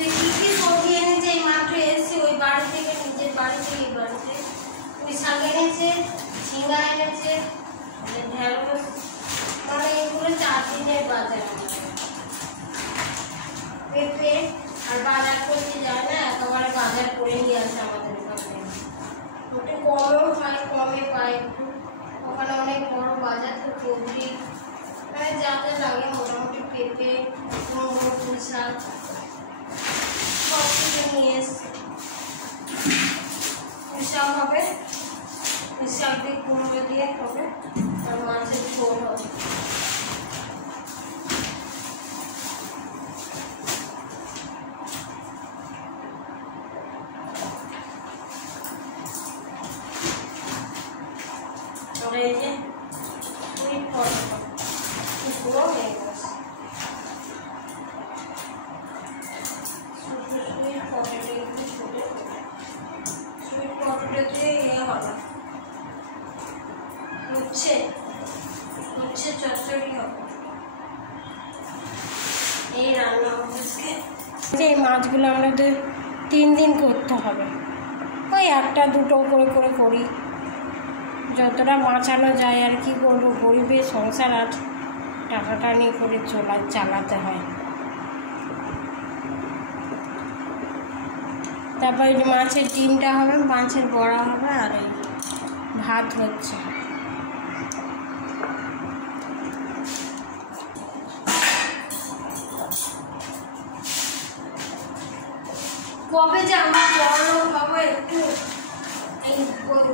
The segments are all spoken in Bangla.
যে কি কি সবজি এনেছে এই মাঠে এসে ওই বাড়ি থেকে নিজের বাড়ি থেকে এই বাড়িতে ওই শাক এনেছে, ঝিঙ্গা এনেছে, ঢেঁড়স, মানে এগুলো 4 দিনের বাজার। পেঁপে আর বাজার করতে যায় না, একেবারে বাজার করে নিয়ে আসে আমাদের এখানে। একটু কমও হয়, কমে পায় একটু, ওখানে অনেক বড় বাজার তো সবজি মানে যা যা লাগে মোটামুটি পেঁপে, কুমড়ো, পুঁই শাক সব কিছু নিয়ে এসছে। পুঁই শাক হবে, পুঁই শাক দিয়ে কুমড়ো দিয়ে হবে, আর মাছের ঝোল হবে। এই যে সুইট পটেটো পুরো হয়ে গেছে, সুইট পটেটো একটু ছোটো, সুইট পটেটো দিয়ে হবে উচ্ছে চচ্চড়ি হবে। এই রান্না হচ্ছে এই মাছগুলো আমাদের 3 দিন করতে হবে, ওই 1টা 2টো করে করি, যতটা বাঁচানো যায় আর কি করবো, গরিবের সংসার আর টাকাটানি করে চালাতে হয়। তারপরে মাছের ডিমটা হবে, মাছের বড়া হবে, আর এই ভাত হচ্ছে। কবে যে আমার বড় লোক হবো, একটু এই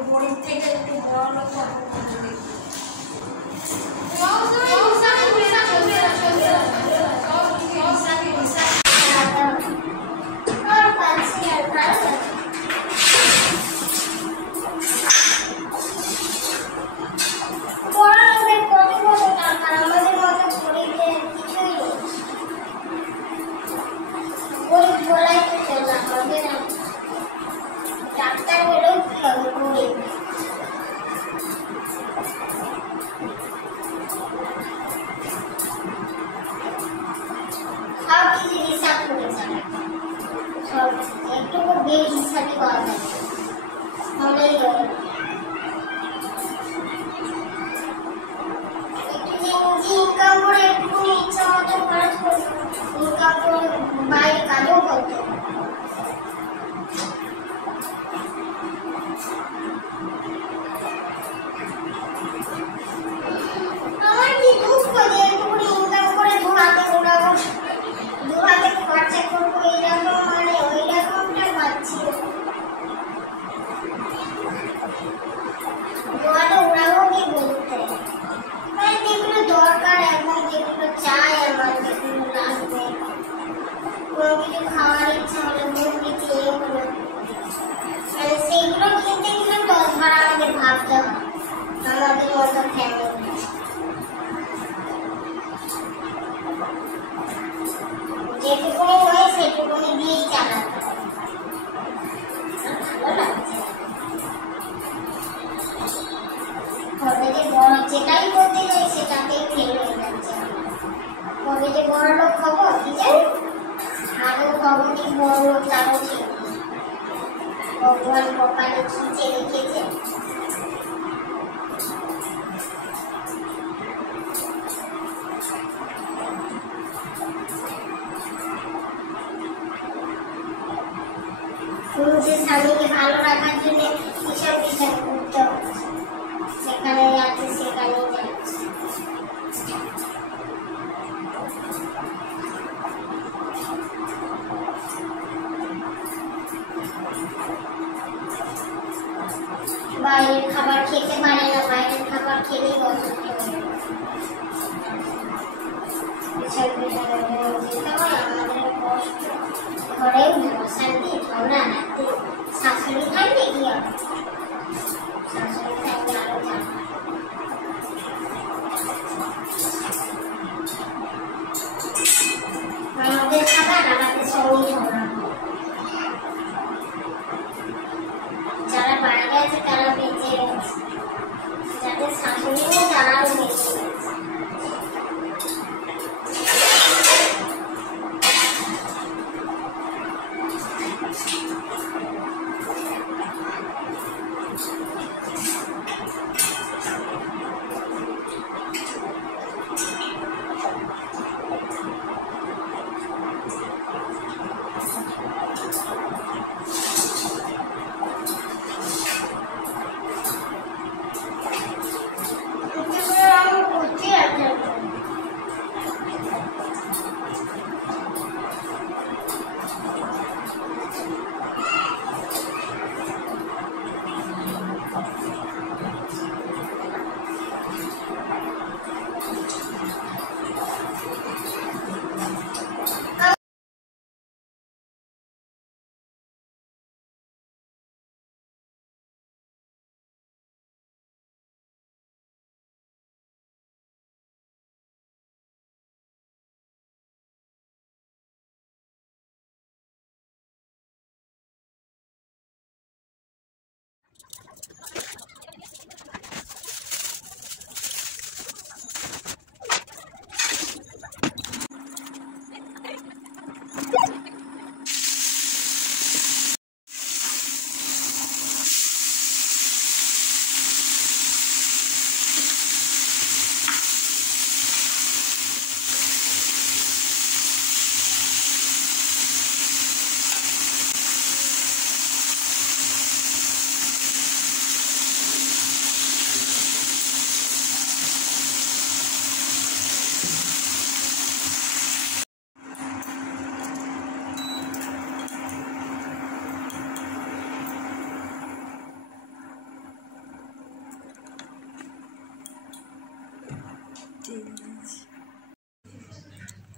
গরিব থেকে একটু বড় লোক হবো। ডাক্তার হলেও কি হবে, গরিব। সব কিছু হিসাব করে যাবে, সব একটু বেশ হিসাবই করা যায়, হলেই হবে। একটু ইনকাম করে একটু ইচ্ছা মতো খরচ করে ইনকাম করে বাইরে কাজও করতে হবে। আমার কি দুঃখ যে একটু ইনকাম করে দু হাতে উড়াবো, দু হাতে খরচা করবো, এইরকম মানে ওই রকমটা পাচ্ছি, দু হাতে উড়াবো কি বলতে, মানে যেগুলো দরকার এবং যেগুলো চাই আমার, যেগুলো লাগবে, কোনো কিছু খাওয়ার ইচ্ছা হলে, কোনো কিছু হলো, মানে সেইগুলো কিনতে গেলে 10 বার আমাদের ভাবতে হয়, আমাদের মতো ফ্যামিলি। যেটুকুনি হয় সেটুকুনি দিয়েই চালাতে হয়, ভালো লাগছে। কবে যে বড় যেটাই করতে যাই সেটাতেই ফেল হয়ে যাচ্ছে, কবে যে বড় লোক হবো কি জানি, আরো কবে কি বড় লোক তারও ঠিক ভগবান কপালে খিচে রেখেছে। নিজের স্বামীকে ভালো রাখার জন্য হিসাব করতে হবে, সেখানে যাচ্ছে সেখানেই যাচ্ছে। বাইরের খাবার খেতে পারে না, বাইরের খাবার খেলেই অসুস্থ হয়ে আমাদের কষ্ট, ঘরেও অশান্তি, ঝগড়া রাখতে, শাশুড়ি থাকবে কি হবে, শাশুড়ি থাকবে আরো ঝামেলা। আমাদের খাবার আমাদের সঙ্গেই ঝগড়া, যারা বাইরে আছে তারা বেঁচে গেছে, যাদের শাশুড়ি নেই তারাও বেঁচে গেছে।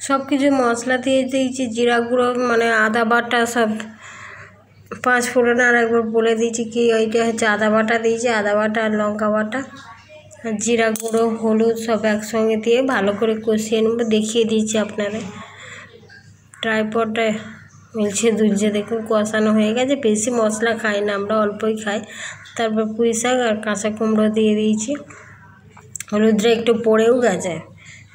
সব কিছু মশলা দিয়ে দিয়েছি, জিরা গুঁড়ো মানে আদা বাটা সব, 5 ফোড়ন আর একবার বলে দিয়েছি কি ওইটা হচ্ছে আদা বাটা দিয়েছি, আদা বাটা আর লঙ্কা বাটা আর জিরা গুঁড়ো হলুদ সব একসঙ্গে দিয়ে ভালো করে কষিয়ে নেবো। দেখিয়ে দিয়েছি আপনারা, ট্রাইপডটা মিলছে দুলছে, দেখুন কষানো হয়ে গেছে। বেশি মশলা খাই না আমরা, অল্পই খাই। তারপর পুঁই শাক আর কাঁচা কুমড়ো দিয়ে দিয়েছি। হলুদটা একটু পড়েও গেছে,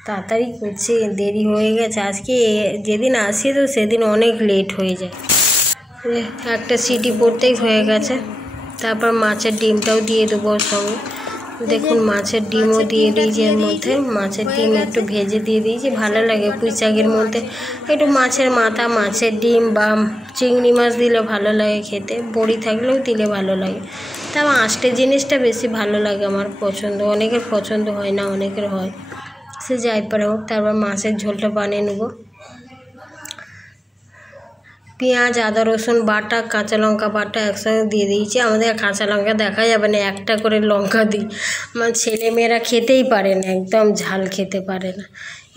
তাড়াতাড়ি করছি, দেরি হয়ে গেছে আজকে। যেদিন আসি তো সেদিন অনেক লেট হয়ে যায়। একটা সিটি পড়তেই হয়ে গেছে। তারপর মাছের ডিমটাও দিয়ে দেবো ওর সঙ্গে। দেখুন মাছের ডিমও দিয়ে দিয়েছি এর মধ্যে। মাছের ডিম একটু ভেজে দিয়ে দিয়েছি, ভালো লাগে পুঁই শাকের মধ্যে একটু মাছের মাথা, মাছের ডিম বা চিংড়ি মাছ দিলে ভালো লাগে খেতে, বড়ি থাকলেও দিলে ভালো লাগে। তা আমার আষ্টে জিনিসটা বেশি ভালো লাগে, আমার পছন্দ। অনেকের পছন্দ হয় না, অনেকের হয়, সে যাই পারে হোক। তারপর মাছের ঝোলটা বানিয়ে নেব। পেঁয়াজ আদা রসুন বাটা কাঁচা লঙ্কা বাটা একসঙ্গে দিয়ে দিয়েছি। আমাদের কাঁচা লঙ্কা দেখা যাবে না, একটা করে লঙ্কা দিই। আমার ছেলেমেয়েরা খেতেই পারে না, একদম ঝাল খেতে পারে না।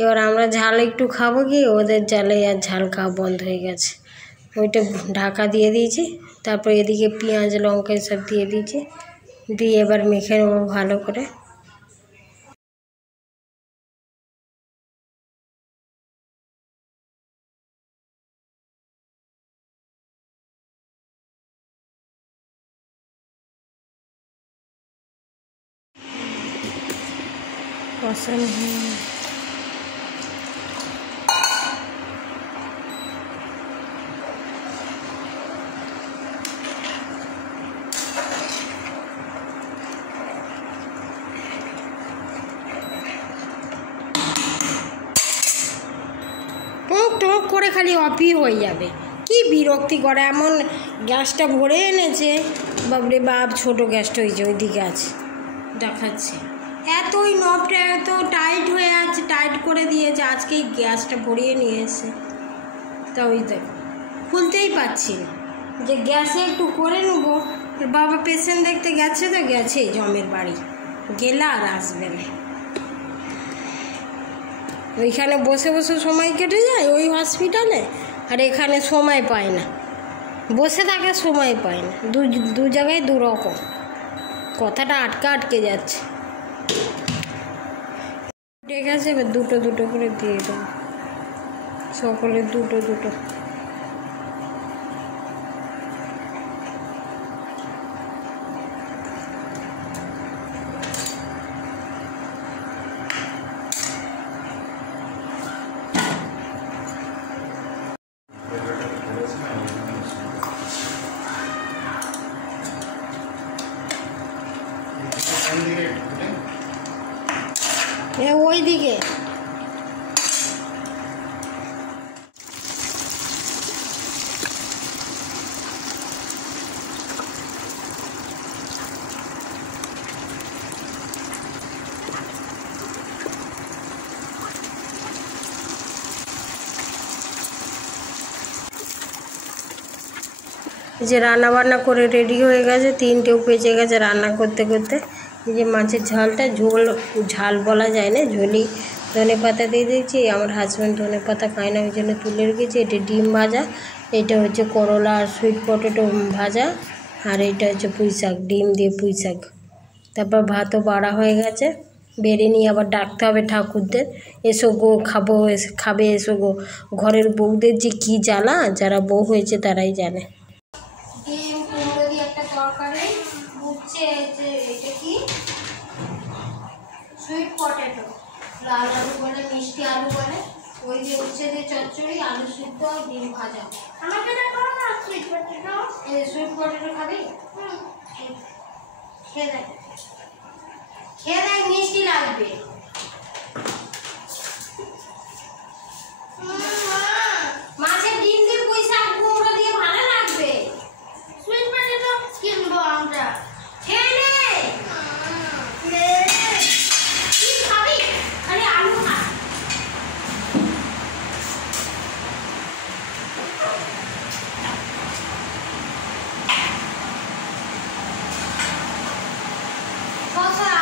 এবার আমরা ঝাল একটু খাবো, কি ওদের ঝালে আর ঝাল খাওয়া বন্ধ হয়ে গেছে। ওইটা ঢাকা দিয়ে দিয়েছি। তারপর এদিকে পেঁয়াজ লঙ্কা এসব দিয়ে দিয়েছি, দিয়ে এবার মেখে নেবো ভালো করে। কষানো টক করে খালি অফই হয়ে যাবে, কি বিরক্তি করে। এমন গ্যাসটা ভরে এনেছে, বাবরে বাপ, ছোটো গ্যাসটা হয়েছে ওইদিকে আছে দেখাচ্ছে। এতই নবটা এত টাইট হয়ে আছে, টাইট করে দিয়েছে, আজকেই গ্যাসটা ভরিয়ে নিয়ে এসে। তা ওই দেখো খুলতেই পারছি না, যে গ্যাসে একটু করে নেবো। বাবা পেশেন্ট দেখতে গেছে তো, গেছে জমের বাড়ি, গেলে আর আসবে না। ওইখানে বসে বসে সময় কেটে যায় ওই হসপিটালে, আর এখানে সময় পায় না, বসে থাকে সময় পায় না। দু জায়গায় দু রকম, কথাটা আটকে যাচ্ছে। ঠিক আছে, এবার দুটো দুটো করে দিয়ে দেবো, সকলে দুটো দুটো। ওই দিকে যে রান্না বান্না করে রেডি হয়ে গেছে, 3টেও বেজে গেছে রান্না করতে করতে। এই যে মাছের ঝালটা, ঝাল বলা যায় না, ঝোলি। ধনে পাতা দিয়ে দিয়েছি, আমার হাজব্যান্ড ধনে পাতা খায় না, ওই জন্য তুলে রেখেছি। এটা ডিম ভাজা, এটা হচ্ছে করলা আর সুইট পটেটো ভাজা, আর এটা হচ্ছে পুঁই শাক, ডিম দিয়ে পুঁই শাক। তারপর ভাতও বাড়া হয়ে গেছে, বেড়ে নিয়ে আবার ডাকতে হবে ঠাকুরদের, এসো গো খাবো, খাবে এসো গো। ঘরের বউদের যে কী জ্বালা, যারা বউ হয়েছে তারাই জানে। ডিম কুমড়ো দিয়ে একটা তরকারি, উঠছে যে এটা কি সুইট পটেটো, লাল আলু বলে, মিষ্টি আলু বলে, ওই যে উঠছে যে চচ্চড়ি, আলু সিদ্ধ আর ডিম ভাজা। আমাকে দেখো না সুইট পটেটো, এই সুইট পটেটো খাবি? খেয়ে দেখ, খেয়ে দেখ, মিষ্টি লাগবে। মাছের ডিম দিয়ে পুঁই শাক কুমড়ো দিয়ে ভালো লাগবে। সুইট পটেটো কিনবো আমরা, খেয়ে নে। কি খাবি? আরে আলু খা।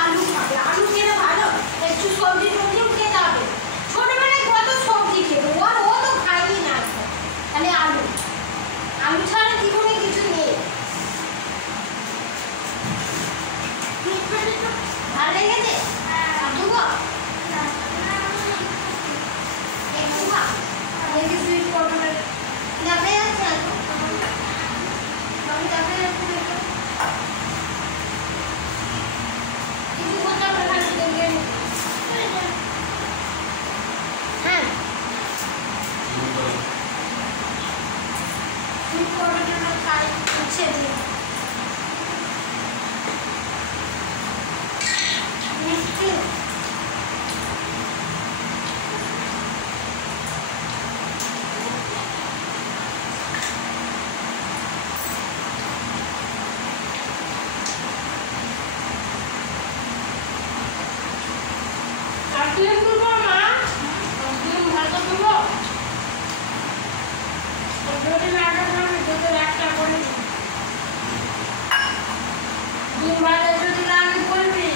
আলু খাবে, আলু খেলে ভালো, একটু সবজি টবজিও খেতে হবে। ছোটবেলায় কত সবজি খেত, পরোটাটা খাই উচ্ছে দিয়ে মিষ্টি আর ডিম দেবো মা ডিম ভাজা দেবো যদি লাগে আমি দুধের একটা করে ডিম ভাজা যদি লাগে বলবি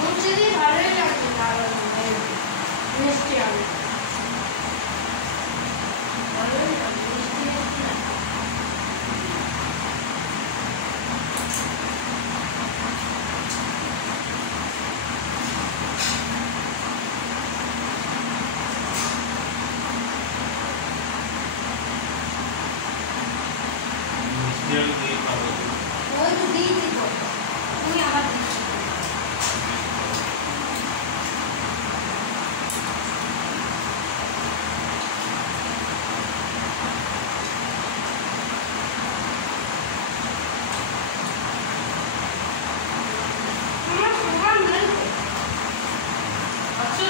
মুচি দিয়ে ভালোই লাগবে ভালো মিষ্টি হবে ভালোই লাগবে মিষ্টি মিষ্টি লাগবে ওই তো দিয়ে দিব তুমি আবার আমার সুগার নেই আচ্ছা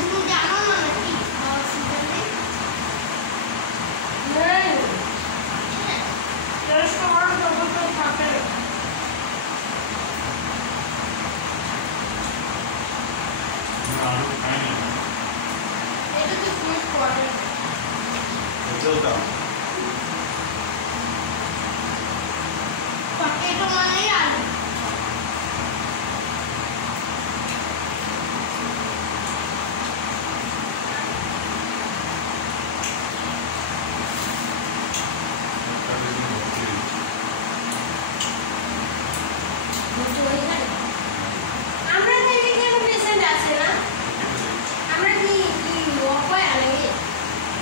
তুমি জানো না নাকি আমার সুগার নেই নেই টেস্ট করার ব্যবস্থা থাকে এটা তো সুইট করে পটেটো মানেই আলু আমরা তো এখানে পেশেন্ট আছে না আমরা কি ওয়াকওয়ে আনে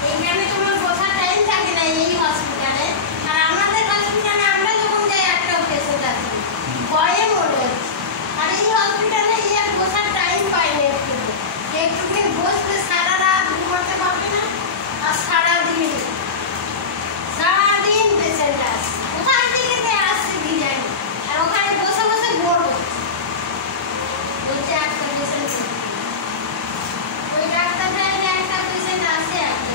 এইখানে তোমার বসার টাইম থাকে না এই হসপিটালে আর আমাদের হসপিটালে আমরা যখন যাই একটা পেশেন্ট আছে ভয়ে মরে যাচ্ছে আর এই হসপিটালে আর বসার টাইম পাই না একটুখানি বসলে সারা রাত ঘুমাতে পারবে না আর সারাদিন পেশেন্ট আসে কোথায় থেকে আসছে কি জানি আর ওখানে বসে বসে বোর হচ্ছে বলছে একটা পেশেন্ট ওই ডাক্তার সাহেব একটা পেশেন্ট আসে একটা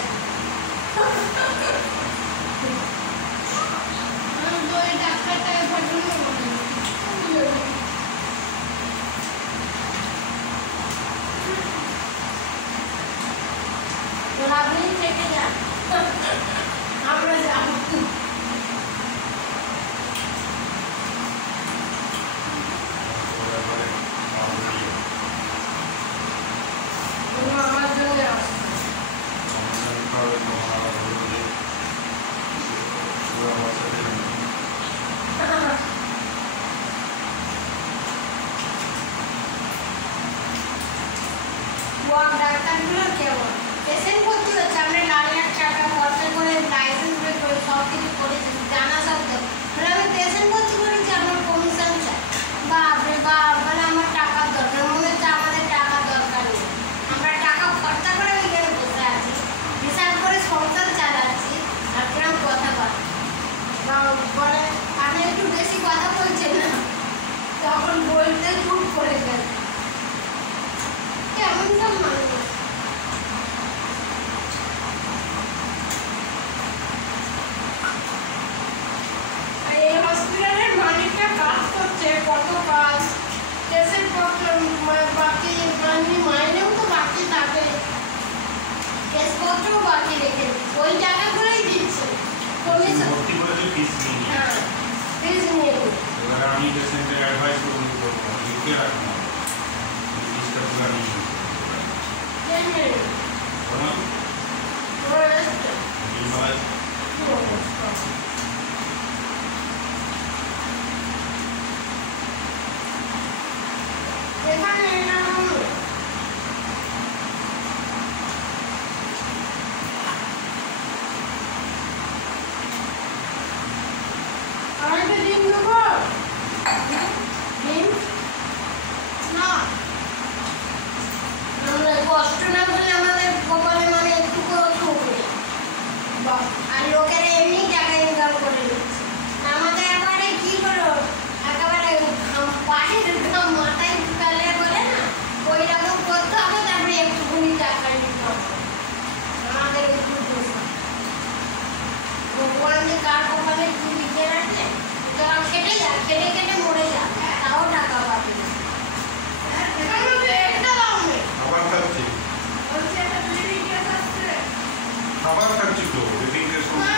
ওই ডাক্তারটা পছন্দ করে আপনি থেকে যান আমরা যাবো আমার জন্য আসছে ডাক্তারগুলো কেমন পেশেন্ট ভর্তি হচ্ছে আমরা 1,00,000 টাকা খরচা করে লাইসেন্স বের করে সব কিছু করেছি জানা সত্ত্বেও আমি পেশেন্ট ভর্তি করেছি আমার কমিশন চাই বাপরে বাপ মানে আমার টাকার দরকার মনে হচ্ছে আমাদের টাকার দরকার নেই আমরা টাকা খরচা করে ওইখানে বসে আছি হিসাব করে সংসার চালাচ্ছি আর কিরম কথা বলে আপনি একটু বেশি কথা বলছেন না তখন বলতে চুপ করে গেল কেমন সব মানুষ এই হসপিটালের মালিকটা কাজ করছে কত কাজ পেশেন্ট বাকি মাইনেও তো বাকি থাকে কেসপত্রও বাকি রেখে ওই টাকাগুলোই দিচ্ছে হ্যাঁ ফিজ নিয়ে এবার আমি পেশেন্টের অ্যাডভাইস করব লিখে রাখুন জিনিসটা পুরো নিয়ে যে বিকে রাখলে খেটে যা, খেটে খেটে মরে যা, তাও টাকা পাবে। খাবার খাচ্ছি, খাবার খাচ্ছি তো রিডিংয়ের সময়।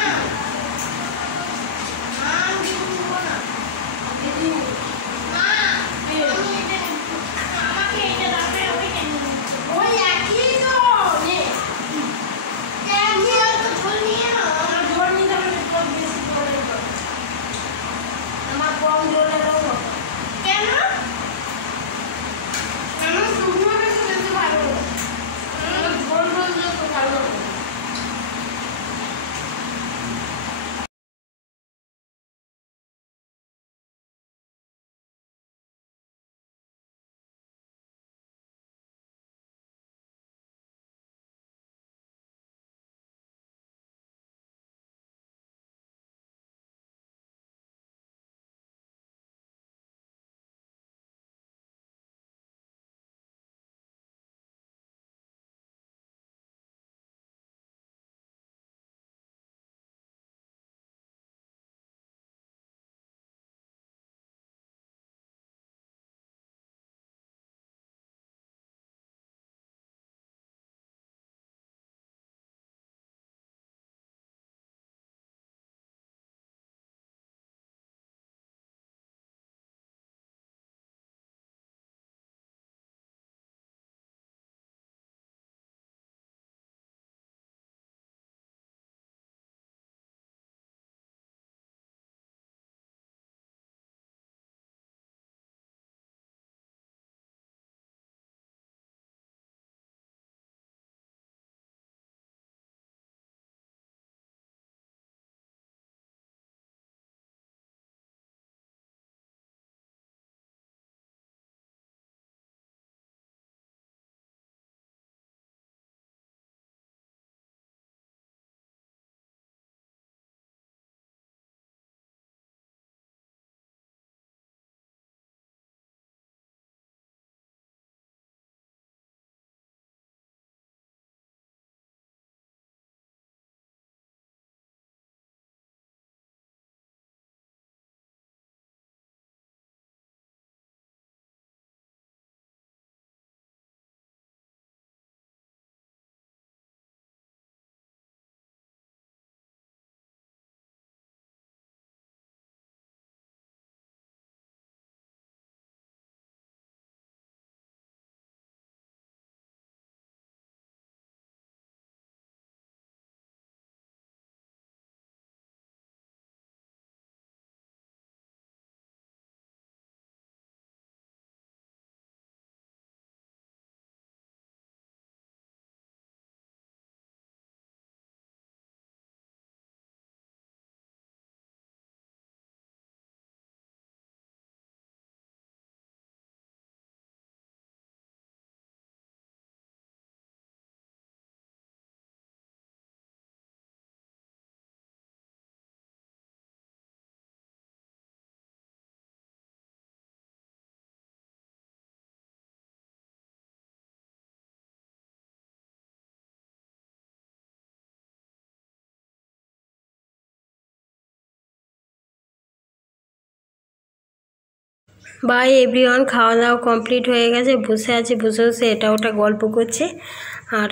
বাই এভরিওয়ান, খাওয়া দাওয়া কমপ্লিট হয়ে গেছে, বসে আছি, বসে বসে এটা ওটা গল্প করছে, আর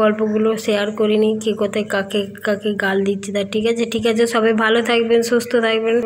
গল্পগুলো শেয়ার করিনি, কী কোথায় কাকে কাকে গাল দিচ্ছে তা। ঠিক আছে, সবাই ভালো থাকবেন, সুস্থ থাকবেন।